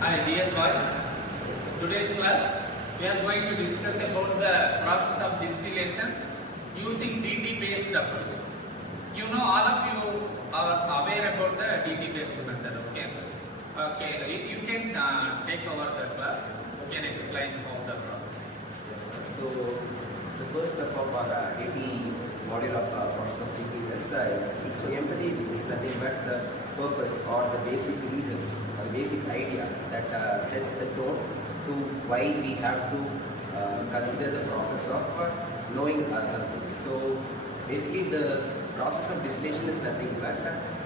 Hi dear boys, today's class we are going to discuss about the process of distillation using DT based approach. You know, all of you are aware about the DT based method, okay? Okay, you can take over the class, you can explain how the process is. Yes, sir. So the first step of our DT module of process of thinking is so empathy is nothing but the purpose or the basic reason or the basic idea that sets the tone to why we have to consider the process of knowing something. So basically the process of distillation is nothing but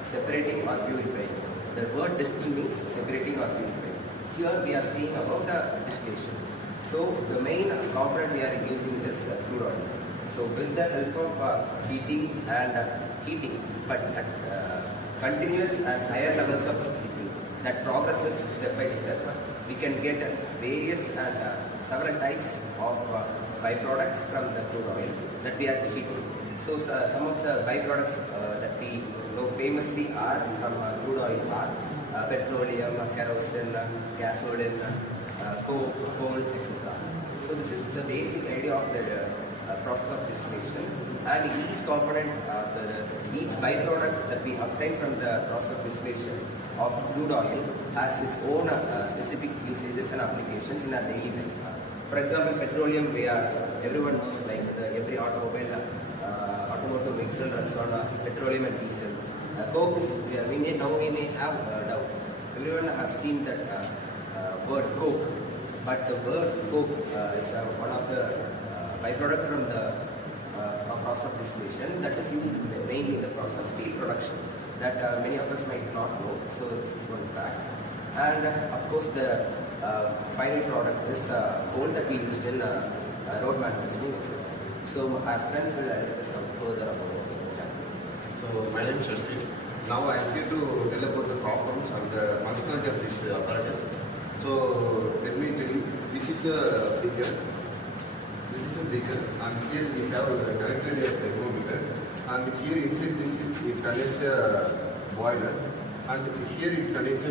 separating or purifying. The word distill means separating or purifying. Here we are seeing about distillation. So the main component we are using is crude oil. So with the help of heating and heating, but at continuous and higher levels of heating that progresses step by step, we can get various and several types of byproducts from the crude oil that we are heating. So some of the byproducts that we know famously are from crude oil are petroleum, kerosene, gasoline, coke, coal, etc. So this is the basic idea of the process of distillation, and each component, each byproduct that we obtain from the process of distillation of crude oil has its own specific usages and applications in our daily life. For example, petroleum, everyone knows, like every automotive vehicle runs on petroleum and diesel. Coke is, we may have doubt. Everyone have seen that word coke, but the word coke is one of the byproduct from the process of distillation that is used mainly in the process of steel production that many of us might not know. So this is one fact. And of course the final product is coal that we used in road manufacturing, etc. So our friends will discuss further about this. So my name is Shashri. Now I am here to tell about the compounds and the functionality of this apparatus. So let me tell you, this is a beaker. This is a beaker, and here we have connected a thermometer, and here inside this it contains a boiler, and here it contains a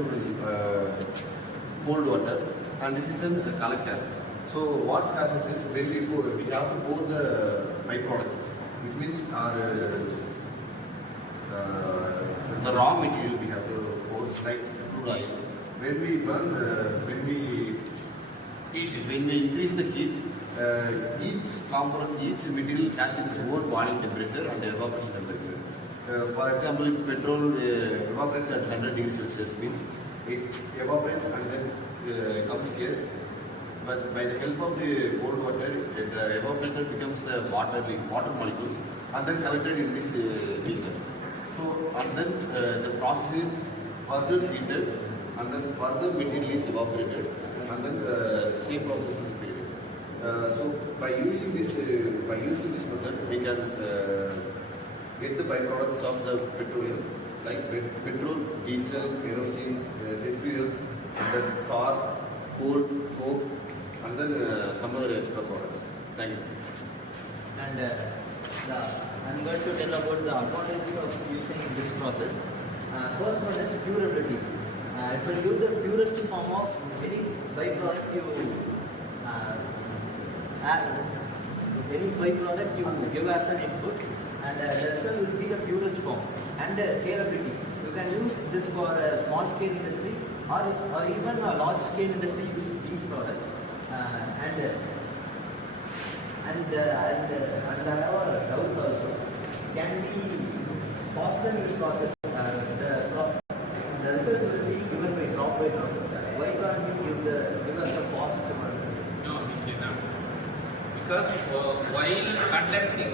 cold water, and this is a collector. So what happens is when we have to pour the byproduct, which means our the raw material we have to pour, like crude oil. When we burn, when we increase the heat, each component, each material has its own boiling temperature and evaporation temperature. For example, if petrol evaporates at 100 degrees Celsius, means it evaporates and then comes here. But by the help of the cold water, the evaporator becomes the water molecules and then collected in this beaker. So, and then the process is further heated, and then further material is evaporated, and then same process is repeated. So by using this method, we can get the byproducts of the petroleum, like petrol, diesel, kerosene, jet fuels, and then tar, coal, coke, and then some other extra products. Thank you. And I'm going to tell about the advantages of using this process. First one is purability. It will give the purest form of any byproduct you any byproduct you give as an input, and the result will be the purest form. And scalability. You can use this for a small scale industry or even a large scale industry uses these products. And I have a doubt also. Can we fasten this process? The result will be given by drop by drop. Why can't we give us a fast one? No, we cannot. Because while condensing,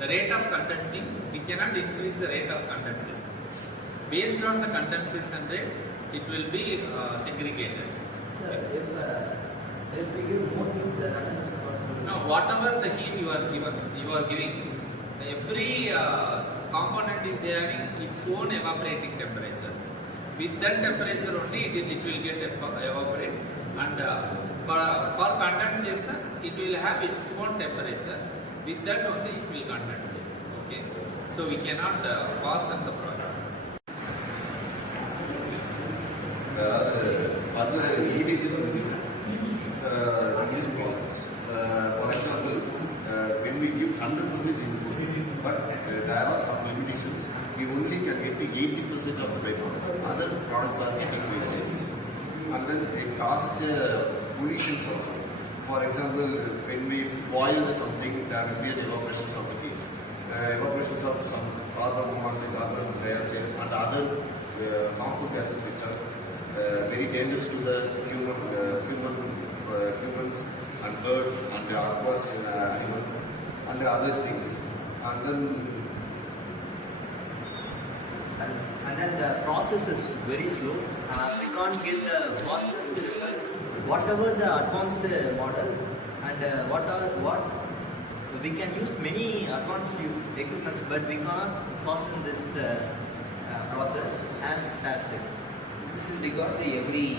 the rate of condensing, we cannot increase the rate of condensation. Based on the condensation rate, it will be segregated. Sir, if we give more heat, the condensation process will... No, whatever the heat you are giving, every component is having its own evaporating temperature. With that temperature only it will get evaporate, and for condensation it will have its own temperature. With that only it will condensate. Okay, so we cannot fasten the process. There are further increases in this process. For example, when we give 100% input, but there are some limitations. We only can get the 80% of the byproducts. Other products are getting wastage. And then it causes pollution also. For example, when we boil something, there will be an evaporation of the heat. Evaporation of some carbon monoxide, carbon dioxide, and other harmful gases which are very dangerous to the humans and birds and the aquas animals and the other things. And then the process is very slow. We can't get the fastest result. Whatever the advanced model and what we can use many advanced equipments, but we cannot fasten this process as it. This is because every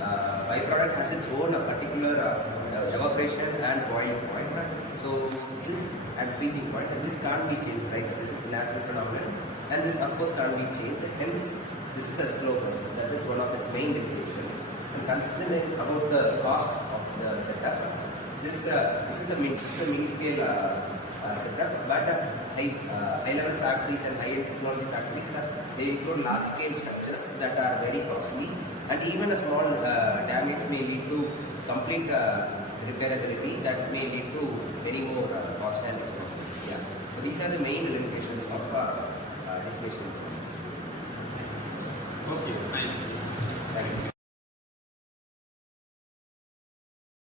byproduct has its own particular evaporation and boiling point, right? So this and freezing point, and this can't be changed, right? This is a natural phenomenon, and this of course can't be changed. Hence, this is a slow process. That is one of its main limitations. And considering about the cost of the setup, this is a mini scale setup, but high level factories and high end technology factories they include large scale structures that are very costly, and even a small damage may lead to complete repairability that may lead to many more cost and expenses. Yeah. So these are the main limitations of distillation process. okay.